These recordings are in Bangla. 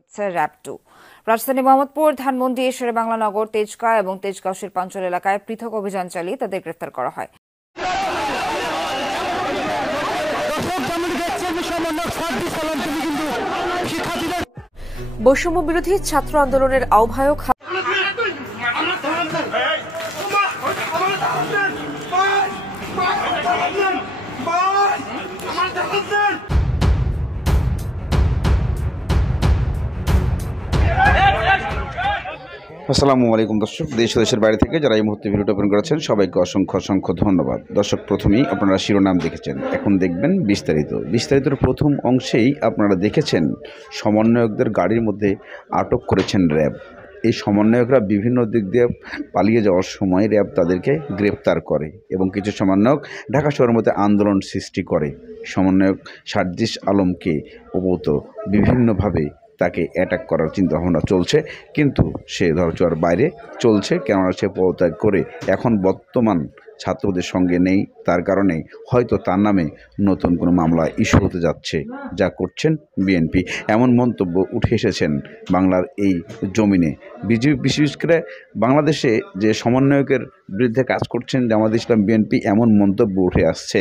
করেছে র‍্যাব 2। রাজধানী মোহাম্মদপুর, ধানমন্ডি, শেরেবাংলা নগর, তেজগাঁও এবং তেজগাঁও শিল্পাঞ্চল এলাকায় পৃথক অভিযান চালিয়ে তাদের গ্রেফতার করা হয়। বৈষম্য বিরোধী ছাত্র আন্দোলনের আহ্বায়ক আসসালামু আলাইকুম দর্শক, দেশ ও দেশের বাইরে থেকে যারা এই মুহূর্তে ভিডিওটা ওপেন করেছেন সবাইকে অসংখ্য ধন্যবাদ। দর্শক, প্রথমেই আপনারা শিরোনাম দেখেছেন, এখন দেখবেন বিস্তারিতর প্রথম অংশেই আপনারা দেখেছেন সমন্বয়কদের গাড়ির মধ্যে আটক করেছেন র্যাব। এই সমন্বয়করা বিভিন্ন দিক দিয়ে পালিয়ে যাওয়ার সময় র্যাব তাদেরকে গ্রেপ্তার করে এবং কিছু সমন্বয়ক ঢাকা শহরের মধ্যে আন্দোলন সৃষ্টি করে। সমন্বয়ক সার্জিস আলমকে অবত বিভিন্নভাবে তাকে অ্যাটাক করার চিন্তাভাবনা চলছে, কিন্তু সে ধরাছোঁয়ার বাইরে চলছে, কেননা সে পদত্যাগ করে এখন বর্তমান ছাত্রদের সঙ্গে নেই। তার কারণে হয়তো তার নামে নতুন কোনো মামলা ইস্যু হতে যাচ্ছে, যা করছেন বিএনপি। এমন মন্তব্য উঠে এসেছেন বাংলার এই জমিনে। বিশেষ করে বাংলাদেশে যে সমন্বয়কের বিরুদ্ধে কাজ করছেন জামায়াতে ইসলাম বিএনপি, এমন মন্তব্য উঠে আসছে।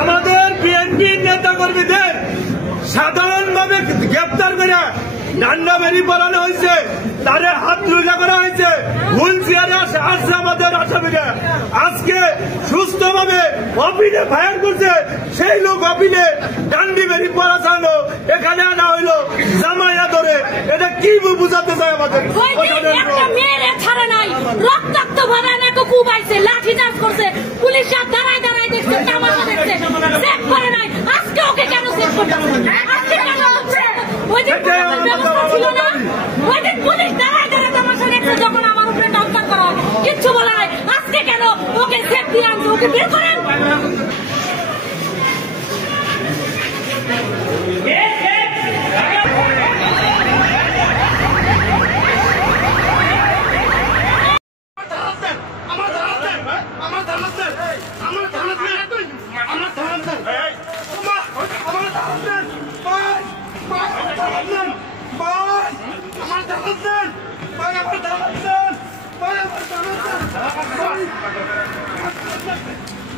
আমাদের বিএনপির নেতা কর্মীদের সাধারণভাবে গ্রেপ্তার করে ডান্ডা বেরি পড়ানো হয়েছে, তাদের হাত রোজা করা হয়েছে, হুইল চেয়ারে আসছে আমাদের আসামিরা। আজকে সুস্থভাবে অফিসে ফায়ার করছে, সেই লোক অফিসে ডান্ডি বেরি পড়া চাইলো, এখানে আনা হইলো জামাইয়া ধরে। এটা কি বুঝাতে চায় আমাদের? রক্তাক্ত ভাবে আমাকে কুবাইছে, লাঠি চার্জ করছে, পুলিশ দাঁড়ায় দেখছে, তামাশা দেখছে, চেক করে নাই। আজকে ওকে কেন চেক করতে হবে? আজকে কেন হচ্ছে? ওই দিন ব্যবস্থা ছিল না, ওই দিন পুলিশ দাঁড়ায় তামাশা দেখছে যখন আমার উপরে টক্কর করা হয়, কিচ্ছু বলা নাই। আজকে কেন ওকে চেক দিয়ে আনছে? ওকে বের করেন। এক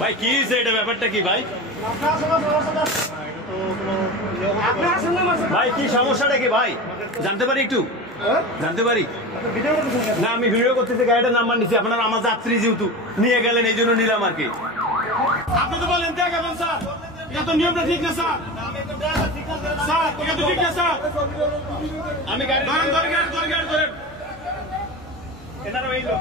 ভাই কি এটা ব্যাপারটা কি ভাই? ভাই কি সমস্যাটা কি ভাই জানতে পারি একটু? জানতে পারি না? আমি ভিডিও করতেছি, গাড়িটার নাম্বার নিচ্ছি আপনার, আমার যাত্রী যেহেতু নিয়ে গেলেন এই জন্য নিলাম আর কি। আপনি তো বলেন দেখাবেন স্যার, এটা তো নিয়মটা ঠিক না স্যার। স্যার এটা তো ঠিক না স্যার। আমি গাড়ি ধরেন এনারা এই লোক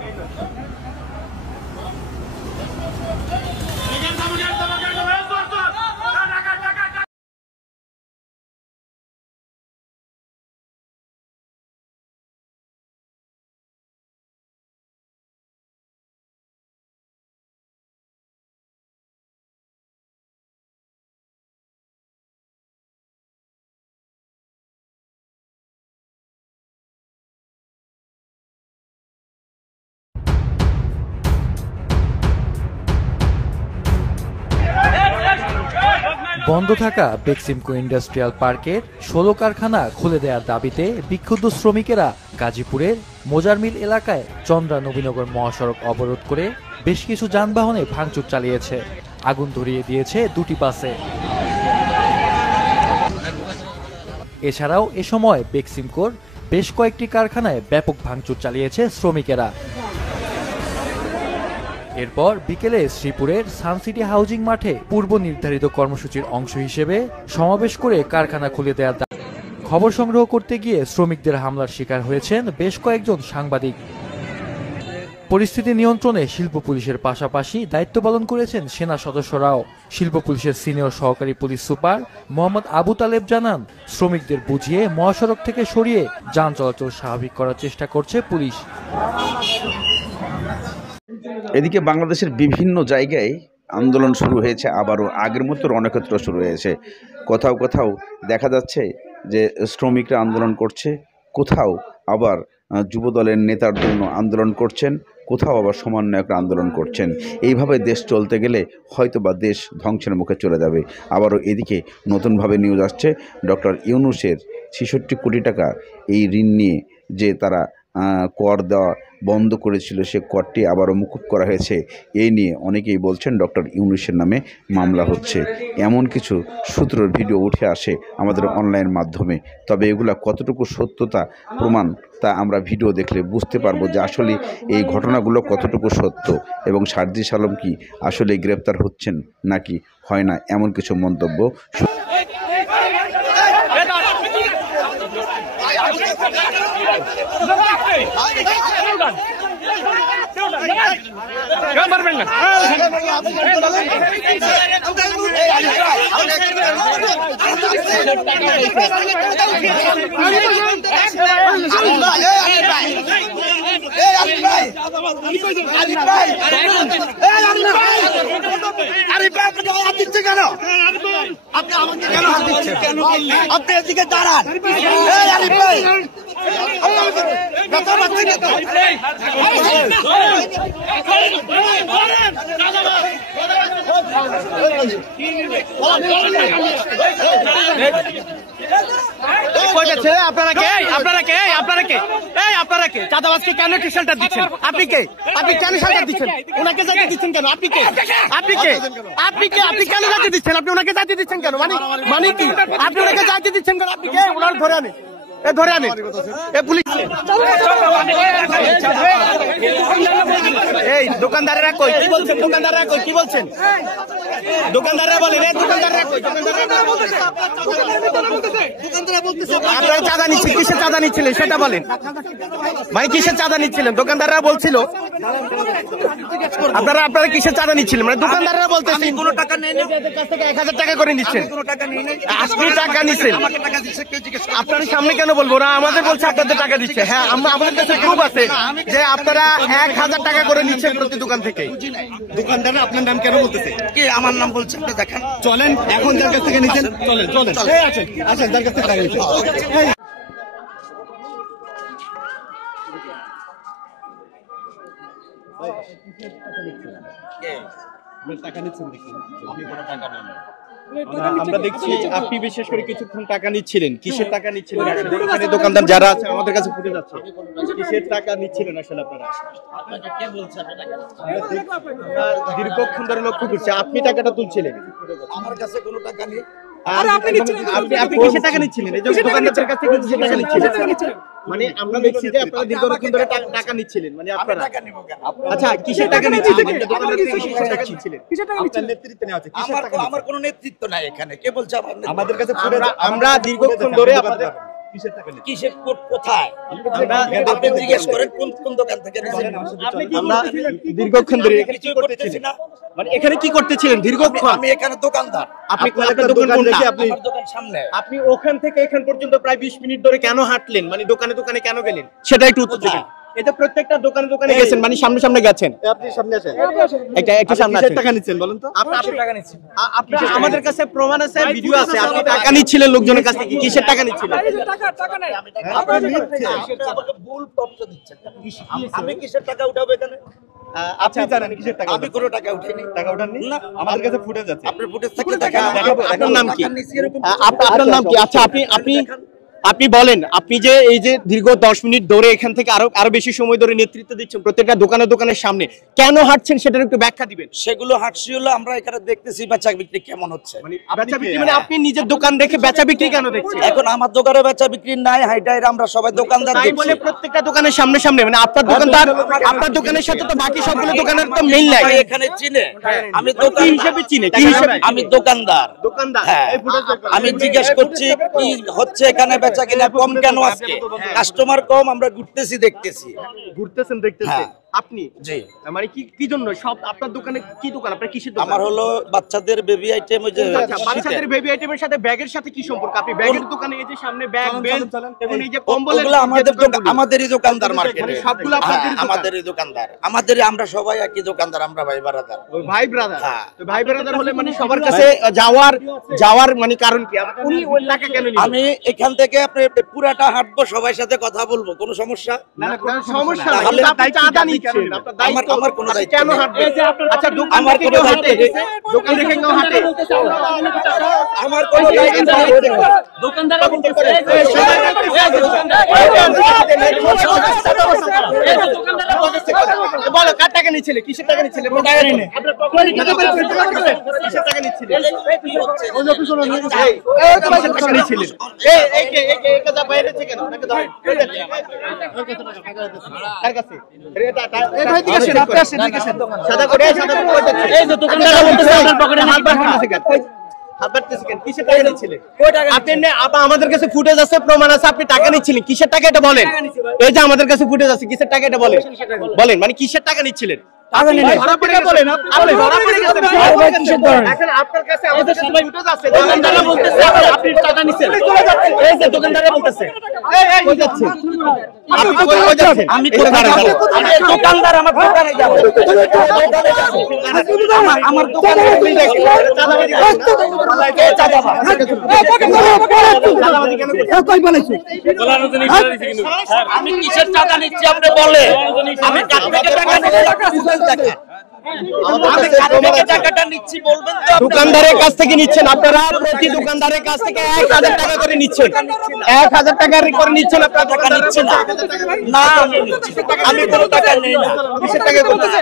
বন্ধ থাকা বেক্সিমকো ইন্ডাস্ট্রিয়াল পার্কের 16 কারখানা খুলে দেওয়ার দাবিতে বিক্ষুব্ধ শ্রমিকেরা গাজীপুরের মোজার মিল এলাকায় চন্দ্রা নবীনগর মহাসড়ক অবরোধ করে বেশ কিছু যানবাহনে ভাঙচুর চালিয়েছে। আগুন ধরিয়ে দিয়েছে দুটি বাসে। এছাড়াও এ সময় বেক্সিমকোর বেশ কয়েকটি কারখানায় ব্যাপক ভাঙচুর চালিয়েছে শ্রমিকেরা। এরপর বিকেলে শ্রীপুরের সানসিটি হাউজিং মাঠে পূর্ব নির্ধারিত কর্মসূচির অংশ হিসেবে সমাবেশ করে কারখানা খুলে দেওয়ার খবর সংগ্রহ করতে গিয়ে শ্রমিকদের হামলার শিকার হয়েছেন বেশ কয়েকজন সাংবাদিক। পরিস্থিতি নিয়ন্ত্রণে শিল্প পুলিশের পাশাপাশি দায়িত্ব পালন করেছেন সেনা সদস্যরাও। শিল্প পুলিশের সিনিয়র সহকারী পুলিশ সুপার মোহাম্মদ আবু তালেব জানান, শ্রমিকদের বুঝিয়ে মহাসড়ক থেকে সরিয়ে যান চলাচল স্বাভাবিক করার চেষ্টা করছে পুলিশ। এদিকে বাংলাদেশের বিভিন্ন জায়গায় আন্দোলন শুরু হয়েছে, আবারও আগের মতো রণক্ষেত্র শুরু হয়েছে। কোথাও কোথাও দেখা যাচ্ছে যে শ্রমিকরা আন্দোলন করছে, কোথাও আবার যুবদলের নেতার জন্য আন্দোলন করছেন, কোথাও আবার সমন্বয়করা আন্দোলন করছেন। এইভাবে দেশ চলতে গেলে হয়তো বা দেশ ধ্বংসের মুখে চলে যাবে। আবারও এদিকে নতুনভাবে নিউজ আসছে, ডক্টর ইউনূসের 66 কোটি টাকা এই ঋণ নিয়ে যে তারা কর দেওয়া বন্ধ করেছিল, সে করটি আবারও মুকুব করা হয়েছে। এই নিয়ে অনেকেই বলছেন ডক্টর ইউনূসের নামে মামলা হচ্ছে। এমন কিছু সূত্রের ভিডিও উঠে আসে আমাদের অনলাইন মাধ্যমে। তবে এগুলা কতটুকু সত্যতা প্রমাণ তা আমরা ভিডিও দেখলে বুঝতে পারবো যে আসলে এই ঘটনাগুলো কতটুকু সত্য এবং সার্জিস আলম কি আসলে গ্রেপ্তার হচ্ছেন নাকি হয় না, এমন কিছু মন্তব্য আপনি আমাকে কেন হাত দিচ্ছেন? আপনি এদিকে দাঁড়ান। আপনারা কে? আপনারা কে? আপনারা কে? এই আপনারা কে? চাঁদাবাজকে কেন শেল্টার দিচ্ছেন? আপনি কে? আপনি কেন শেল্টার দিচ্ছেন? ওনাকে যাইতে দিচ্ছেন কেন? আপনি কে? আপনি কে? আপনি কে? আপনি কেন যাইতে দিচ্ছেন? আপনি ওনাকে যাইতে দিচ্ছেন কেন? মানে কি? আপনি ওনাকে যাইতে দিচ্ছেন কেন? আপনি কে? ওনার ধরে আনে, ধরে আনে এ পুলিশ। এই দোকানদাররা কই? কি বলছেন? দোকানদাররা কই? কি বলছেন? দোকানদাররা বলেন, এই দোকানদাররা কই? আপনারা চাঁদা নিচ্ছেন, কিসের চাঁদা নিচ্ছিলেন সেটা বলেন ভাই। কিসের চাঁদা নিচ্ছিলেন? দোকানদাররা বলছিল আপনারা কিসের চাঁদা নিচ্ছিলেন? মানে দোকানদাররা বলতেছে কোনো টাকা নেই, কাছ থেকে 1000 টাকা করে নিচ্ছেন। আপনি টাকা নিচ্ছেন, আপনার সামনে কেন বলবো না? আমাদের বলছে আপনাদের টাকা দিচ্ছে। হ্যাঁ, আমাদের কাছে প্রুফ আছে যে আপনারা 1000 টাকা করে নিচ্ছেন প্রতি দোকান থেকে। দোকানদার আপনার নাম কেন বলতেছে? কি আমার নাম বলছে? আপনি দেখেন, চলেন এখন যার কাছ থেকে নিচ্ছেন, চলেন চলেন আচ্ছা যার কাছ থেকে টাকা নিচ্ছেন। টাকা নিচ্ছেন দেখুন, আপনি কোনো টাকা নেন। আমরা দেখছি আপনি বিশেষ করে কিছুক্ষণ টাকা নিচ্ছিলেন, কিসের টাকা নিচ্ছিলেন আসলে? এখানে দোকানদার যারা আছে আমাদের কাছে ফুটে যাচ্ছে, কিসের টাকা নিচ্ছিলেন আসলে আপনারা? দীর্ঘক্ষণ ধরে লক্ষ্য করছি আপনি টাকাটা তুলছিলেন, আমার কাছে কোনো টাকা নেই। আপনি কিসের টাকা নিচ্ছিলেন? এই যে দোকানদারের কাছ থেকে কিসের টাকা নিচ্ছিলেন? মানে আমরা দেখছি যে আপনারা দীর্ঘক্ষণ ধরে টাকা নিচ্ছিলেন, মানে আপনারা টাকা নিব কেন? আচ্ছা কিসের টাকা নিচ্ছিলেন? দোকানদার থেকে কিসের টাকা নিচ্ছিলেন? আপনার নেতৃত্বে নেওয়া আছে, কিসের টাকা? আমার কোনো নেতৃত্ব নাই এখানে। কে বলছে আমার নেতৃত্ব? আমাদের কাছে আমরা দীর্ঘক্ষণ ধরে আপনাদের কিসের টাকা নিচ্ছেন? কিসের কোথায়? আপনি জিজ্ঞেস করেন কোন দোকান থেকে নিছেন? আমরা দীর্ঘক্ষণ ধরে এখানে কি করতেছিলেন? মানে এখানে কি করতেছিলেন দীর্ঘক্ষণ? আমি এখানে দোকানদার। আপনি আপনার দোকান কোনটা? আমার দোকান সামনে। আপনি ওখান থেকে এখান পর্যন্ত প্রায় 20 মিনিট ধরে কেন হাঁটলেন? মানে দোকানে দোকানে কেন গেলেন সেটা একটু উত্তর দিবেন। এটা প্রত্যেকটা দোকানে দোকানে গেছেন, মানে সামনে সামনে গেছেন। আপনি সামনে আসেন, একটা সামনে আসেন। টাকা নিচ্ছেন বলেন তো? আপনি টাকা নিচ্ছেন? আপনি আমাদের কাছে প্রমাণ আছে, ভিডিও আছে, আপনি টাকা নিচ্ছিলেন লোকজনের কাছ থেকে। কিসের টাকা নিচ্ছিলেন? টাকা নাই। আপনি আমাকে ভুল তথ্য দিচ্ছেন। আমি কিসের টাকা উঠাবো এখানে? আপনি জানেন কিসের টাকা? আমি কোনো টাকা উঠাইনি। টাকা উঠাননি? না, আমাদের কাছে ফুটেজ আছে। আপনার ফুটেজ থাকলে দেখান। আপনার নাম কি? আপনার নাম কি? আচ্ছা আপনি বলেন, আপনি যে এই যে দীর্ঘ 10 মিনিট ধরে এখান থেকে আরো বেশি সময় ধরে নেতৃত্ব দিচ্ছেন প্রত্যেকটা দোকানের সামনে, কেন হাঁটছেন সেটার একটু ব্যাখ্যা দিবেন। সেগুলো হাঁটছি হলো আমরা এখানে দেখতেছি বেচা বিক্রি কেমন হচ্ছে। বেচা বিক্রি মানে আপনি নিজের দোকান রেখে বেচা বিক্রি কেন দেখছেন? এখন আমার দোকানে বেচা বিক্রি নাই, হাইটাই আমরা সবাই দোকানদার তাই দেখছি। বলে প্রত্যেকটা দোকানের সামনে মানে আপনার আপনার দোকানের সাথে তো বাকি সবগুলো দোকানের তো মিল নাই। সবাই এখানে চিনে। আমি দোকান কি হিসেবে চিনে? কি হিসেবে? আমি দোকানদার। হ্যাঁ, আমি জিজ্ঞেস করছি কি হচ্ছে এখানে বেচা কিনা কম কেন আজকে? কাস্টমার কম, আমরা ঘুরতেছি দেখতেছি। ঘুরতেছেন দেখতেছেন হ্যাঁ। আপনি? জি। মানে কি জন্য সব আপনার দোকানে কি দোকান? আপনার কিসের দোকান? আমার হলো বাচ্চাদের বেবি আইটেম। ওই যে আচ্ছা, বাচ্চাদের বেবি আইটেমের সাথে ব্যাগের সাথে কি সম্পর্ক? আপনি ব্যাগের দোকানে এই যে সামনে ব্যাগ বেল্ট এবং এই যে কম্বলের ওগুলো আমাদের আমাদেরই দোকানদার মার্কেটে। মানে সবগুলো আপনাদের দোকান? আমাদেরই দোকানদার। আমাদেরই, আমরা সবাই একই দোকানদার, আমরা ভাই ব্রাদার। ভাই ব্রাদার? হ্যাঁ। তো ভাই ব্রাদার হলে মানে সবার কাছে যাওয়ার মানে কারণ কি? উনি ওই টাকা কেন নিলেন? আমি এখান থেকে আপনি পুরাটা হাঁটবো, সবাই সাথে কথা বলবো, কোনো সমস্যা? না কোনো সমস্যা না, তাহলে আপনি চাঁদা নিচ্ছেন। আপনার দায়িত্ব, আমার কোনো দায়িত্ব কেন নেই। হাঁটবেন? আচ্ছা দোকান আমার থেকে কোনো কেউ হাঁটে? দায়িত্ব নেই। দোকান থেকে কেউ হাঁটে? আমার কোনো দায়িত্ব নেই। দোকানদাররা বলতেছে বলো কার টাকা নিচ্ছিলে? কিসের টাকা নিচ্ছিলে? টাকা নিয়ে কিসের টাকা নিচ্ছিলে? টাকা নিচ্ছিলেন? এই কাজা বাইরে থেকে কেন? নাকি দাও? কার কাছে? এই ভাই দিকে আসেন, আপনি আসেন, দিকে আসেন। সাদা করে কই যাচ্ছে? এই যে দোকানদাররা বলতেছে আপনার পকেটে হাত বাড়তেছে কেন? হাত বাড়তেছে কেন? কিসের টাকা নিচ্ছিলেন? আপনি আমাদের কাছে ফুটেজ আছে, প্রমাণ আছে, আপনি টাকা নিচ্ছিলেন। কিসের টাকা এটা বলেন? এই যে আমাদের কাছে ফুটেজ আছে, কিসের টাকা এটা বলেন? বলেন মানে কিসের টাকা নিচ্ছিলেন? ধরা পড়ে গেছেন। আপনি ধরা পড়ে গেছেন। এখন আপনার কাছে আমাদের কাছে ফুটেজ আছে, দোকানদাররা বলতেছে আপনি টাকা নিচ্ছেন। এই যে দোকানদাররা বলতেছে এই কই যাচ্ছে? আপনি কই যাচ্ছেন? আমি কোথায় যাব? আমি দোকানদার, আমার দোকানে যাব। আমার দোকানে আমি কিসের টাকা নিচ্ছি আপনি বলে? আমি কার থেকে টাকা নিচ্ছি? টাকাটা নিচ্ছি বলবেন তো? দোকানদারের কাছ থেকে নিচ্ছেন আপনারা, প্রতি দোকানদারের কাছ থেকে 1000 টাকা করে নিচ্ছেন। 1000 টাকা করে নিচ্ছেন আপনারা, টাকা নিচ্ছেন না? না, আমি কোনো টাকা নেই না। কিসের টাকা বলতেছে?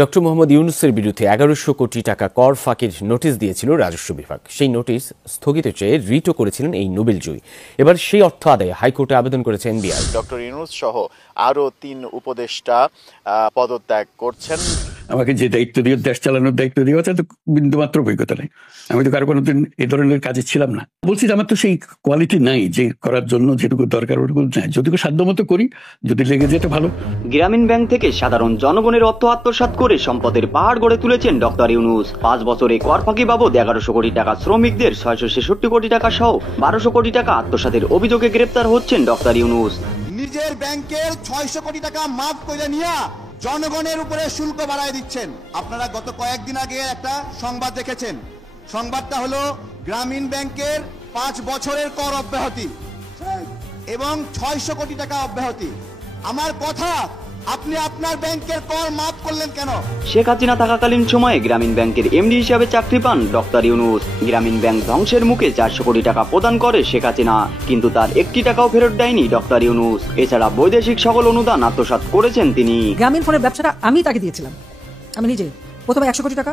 ডক্টর মোহাম্মদ ইউনূসের বিরুদ্ধে 1100 কোটি টাকা কর ফাঁকির নোটিশ দিয়েছিল রাজস্ব বিভাগ। সেই নোটিশ স্থগিত চেয়ে রিটও করেছিলেন এই নোবেলজয়ী। এবার সেই অর্থ আদায়ে হাইকোর্টে আবেদন করেছে এনবিআর। ডক্টর ইউনূস সহ আরও 3 উপদেষ্টা পদত্যাগ করছেন। আমাকে যে দায়িত্ব দিয়ে দেশ চালানোর দায়িত্ব দিয়ে তো বিন্দুমাত্র অভিজ্ঞতা নেই। আমি তো কারো কোনোদিন এই ধরনের কাজে ছিলাম না। বলছি যে আমার তো সেই কোয়ালিটি নাই যে করার জন্য যেটুকু দরকার ওটুকু নাই, যদিও সাধ্যমতো করি, যদি লেগে যেতে ভালো। গ্রামীণ ব্যাংক থেকে সাধারণ জনগণের অর্থ আত্মসাৎ করে সম্পদের পাহাড় গড়ে তুলেছেন ডক্টর ইউনূস। 5 বছরে কর ফাঁকি বাবদ 1100 কোটি টাকা, শ্রমিকদের 666 কোটি টাকা সহ 1200 কোটি টাকা আত্মসাতের অভিযোগে গ্রেপ্তার হচ্ছেন ডক্টর ইউনূস। নিজের ব্যাংকের 600 কোটি টাকা মাফ করে নিয়ে জনগণের উপরে শুল্ক বাড়ায় দিচ্ছেন। আপনারা গত কয়েকদিন আগে একটা সংবাদ দেখেছেন। সংবাদটা হলো গ্রামীণ ব্যাংকের 5 বছরের কর অব্যাহতি এবং 600 কোটি টাকা অব্যাহতি। আমার কথা, আপনি আপনার ব্যাংকের কর মাফ করলেন কেন? শেখ হাসিনা থাকাকালীন সময়ে গ্রামীণ ব্যাংকের এমডি হিসাবে চাকরি পান ডক্টর ইউনূস। গ্রামীণ ব্যাংক ধ্বংসের মুখে 400 কোটি টাকা প্রদান করে শেখ হাসিনা, কিন্তু তার 1টি টাকাও ফেরত দেয়নি ডক্টর ইউনূস। এছাড়া বৈদেশিক সকল অনুদান আত্মসাৎ করেছেন তিনি। গ্রামীণ ফোনের ব্যবসাটা আমি তাকে দিয়েছিলাম, আমি নিজে। প্রথমে 100 কোটি টাকা,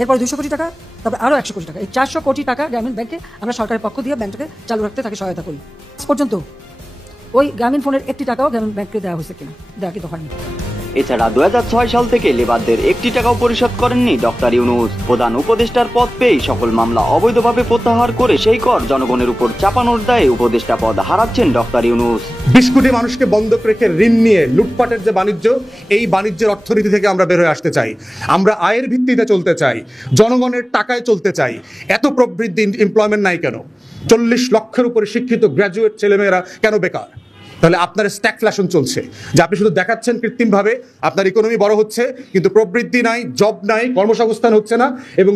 এরপর 200 কোটি টাকা, তারপর আরো 100 কোটি টাকা। এই 400 কোটি টাকা গ্রামীণ ব্যাংকে আমরা সরকারের পক্ষ দিয়ে ব্যাংকটাকে চালু রাখতে তাকে সহায়তা করি। আজ পর্যন্ত ওই গ্রামীণ ফোনের 1টি টাকাও গ্রামীণ ব্যাংকে দেওয়া হয়েছে কিনা, দেওয়া কিন্তু হয়নি। এছাড়া 2006 সাল থেকে লেবারদের 1টি টাকাও পরিশোধ করেননি ডক্টর ইউনূস। প্রধান উপদেষ্টার পদ পেয়ে সকল মামলা অবৈধভাবে প্রত্যাহার করে সেই কর জনগণের উপর চাপানোর দায়ে উপদেষ্টা পদ হারাচ্ছেন ডক্টর ইউনূস। 20 কোটি মানুষকে বন্ধক রেখে ঋণ নিয়ে লুটপাটের যে বাণিজ্য, এই বাণিজ্যের অর্থনীতি থেকে আমরা বের হয়ে আসতে চাই। আমরা আয়ের ভিত্তিতে চলতে চাই, জনগণের টাকায় চলতে চাই। এত প্রবৃদ্ধি, এমপ্লয়মেন্ট নাই কেন? 40 লক্ষের উপরে শিক্ষিত গ্র্যাজুয়েট ছেলেমেয়েরা কেন বেকার? তাহলে আপনার স্ট্যাগফ্লেশন চলছে, যে আপনি শুধু দেখাচ্ছেন কৃত্রিমভাবে আপনার ইকোনমি বড় হচ্ছে, কিন্তু প্রবৃদ্ধি নাই, জব নাই, কর্মসংস্থান হচ্ছে না এবং